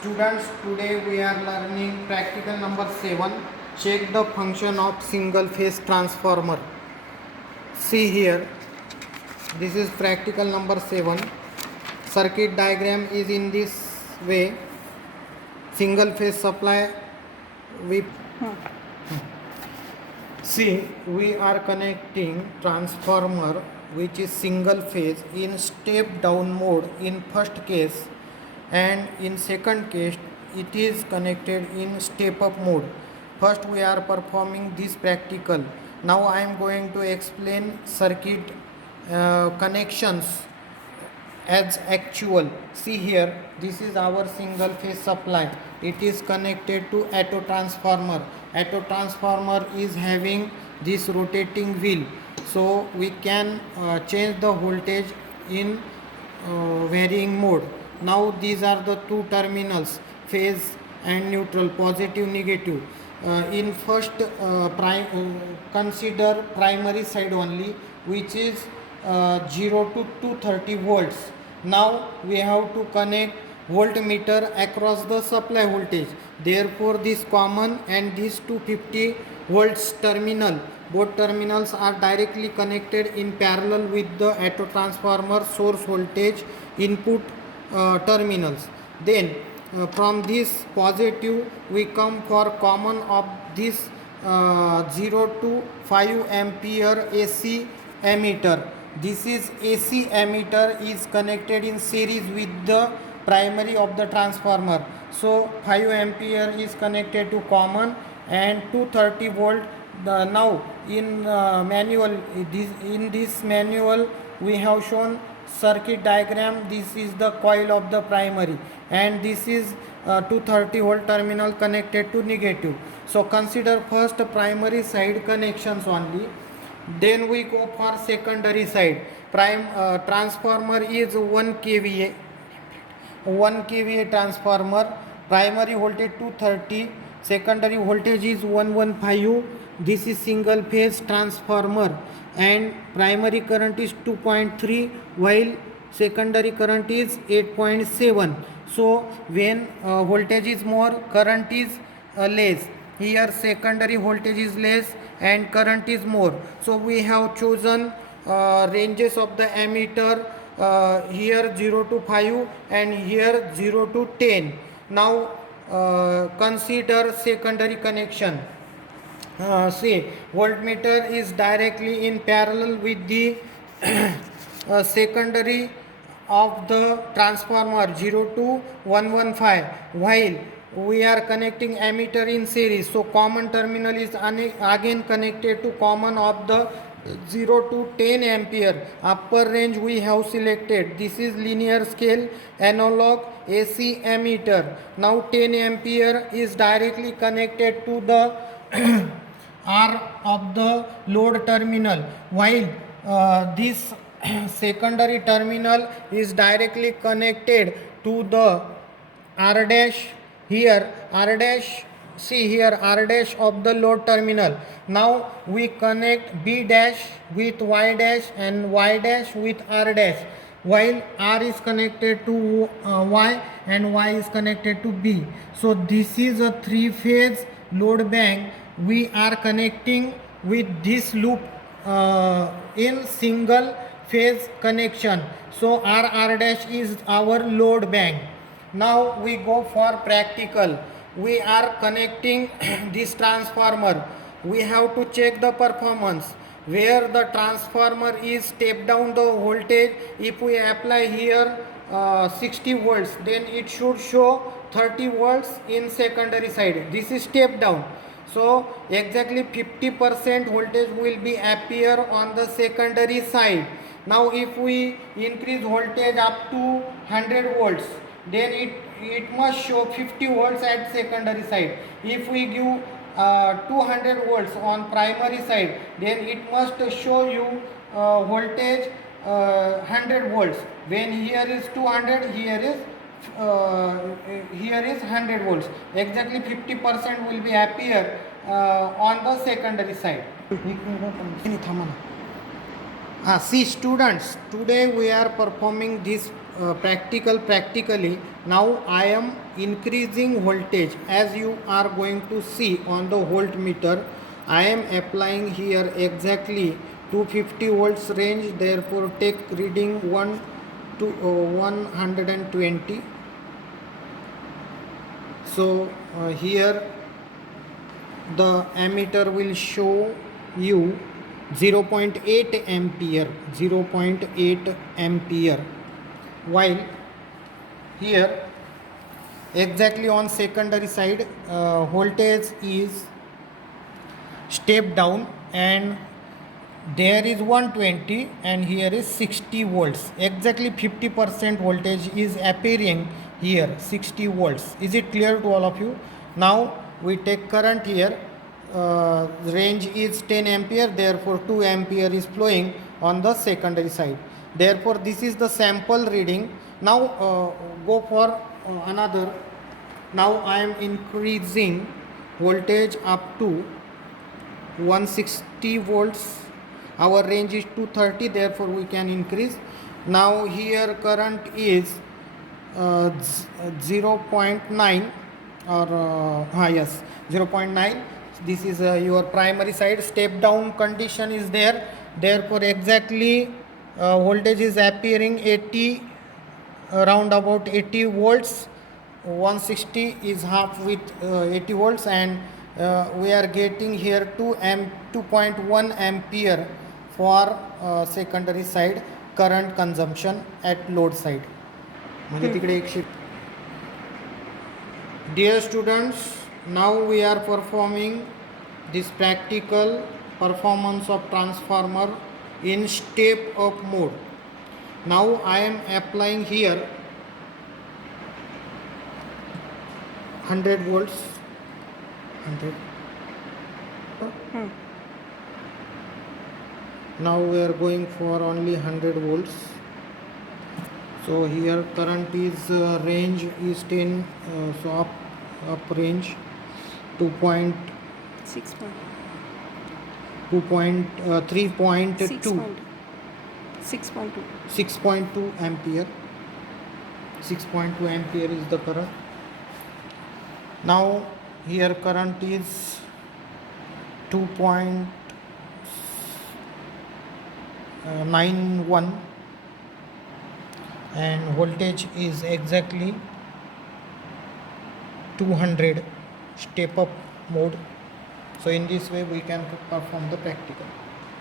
Students, today we are learning practical number 7. Check the function of single phase transformer. See here, this is practical number 7. Circuit diagram is in this way. Single phase supply, we see we are connecting transformer which is single phase in step down mode in first case, and in second case it is connected in step up mode. First we are performing this practical. Now I am going to explain circuit connections as actual. See here, this is our single phase supply. It is connected to auto transformer. Auto transformer is having this rotating wheel, so we can change the voltage in varying mode. Now these are the two terminals, phase and neutral, positive, negative. In first consider primary side only, which is 0 to 230 volts. Now we have to connect voltmeter across the supply voltage. Therefore this common and this 250 volts terminal, both terminals are directly connected in parallel with the auto transformer source voltage input terminals. Then from this positive we come for common of this 0 to 5 ampere AC ammeter. This is AC ammeter is connected in series with the primary of the transformer. So 5 ampere is connected to common and 230 volt. Now in manual, in this manual we have shown circuit diagram. This is the coil of the primary and this is 230 volt terminal connected to negative. So consider first primary side connections only. Then we go for secondary side. Transformer is 1 kVA, 1 kVA transformer. Primary voltage 230, secondary voltage is 115. This is single phase transformer and primary current is 2.3 while secondary current is 8.7. So when voltage is more, current is less. Here secondary voltage is less and current is more. So we have chosen ranges of the ammeter, here 0 to 5 and here 0 to 10. Now consider secondary connection. See, voltmeter is directly in parallel with the secondary of the transformer 0 to 115, while we are connecting ammeter in series. So common terminal is again connected to common of the 0 to 10 ampere. Upper range we have selected. This is linear scale analog AC ammeter. Now 10 ampere is directly connected to the R of the load terminal, while this secondary terminal is directly connected to the R dash. Here R dash, see here R dash of the load terminal. Now we connect B dash with Y dash and Y dash with R dash, while R is connected to Y and Y is connected to B. So this is a three phase load bank. We are connecting with this loop in single phase connection. So R dash is our load bank. Now we go for practical. We are connecting this transformer. We have to check the performance. Where the transformer is step down the voltage, if we apply here 60 volts, then it should show 30 volts in secondary side. This is step down. So exactly 50% voltage will be appear on the secondary side. Now if we increase voltage up to 100 volts, then it must show 50 volts at secondary side. If we give 200 volts on primary side, then it must show you voltage 100 volts. When here is 200, here is 100 volts. Exactly 50% will be appear on the secondary side. See students, today we are performing this practically. Now I am increasing voltage, as you are going to see on the voltmeter. I am applying here exactly 250 volts range, therefore take reading 1 to 120. So here the ammeter will show you 0.8 ampere, 0.8 ampere, while here exactly on secondary side voltage is step down, and there is 120 and here is 60 volts. Exactly 50% voltage is appearing here, 60 volts. Is it clear to all of you? Now we take current here. Range is 10 ampere, therefore 2 ampere is flowing on the secondary side. Therefore this is the sample reading. Now go for another. Now I am increasing voltage up to 160 volts. Our range is 230, therefore we can increase. Now here current is 0.9 or yes, 0.9. This is your primary side. Step down condition is there, therefore exactly voltage is appearing 80, around about 80 volts. 160 is half with 80 volts, and we are getting here 2.1 ampere for secondary side current consumption at load side. म्हणजे तिकडे 100. Dear students, now we are performing this practical performance of transformer in step up mode. Now I am applying here 100 volts. 100. Now we are going for only 100 volts. So here current is range is 10, so up range 6.2 6.2 ampere. 6.2 ampere is the current. Now here current is 2.91 and voltage is exactly 200, step up mode. So in this way we can perform the practical.